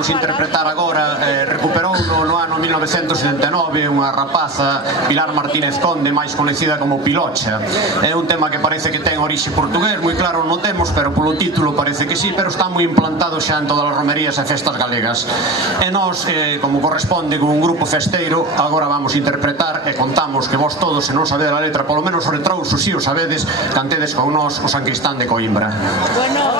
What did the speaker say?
vamos interpretar agora recuperou no ano 1979 unha rapaza, Pilar Martínez Conde, máis conhecida como Pilocha. É un tema que parece que ten orixe portugués, moi claro non temos, pero polo título parece que sí, pero está moi implantado xa en todas as romerías e festas galegas. E nós, como corresponde con un grupo festeiro, agora vamos interpretar e contamos que vos todos, se non sabedes a letra, polo menos o retrouso si o sabedes, cantedes con nós o San Cristán de Coimbra. Bueno.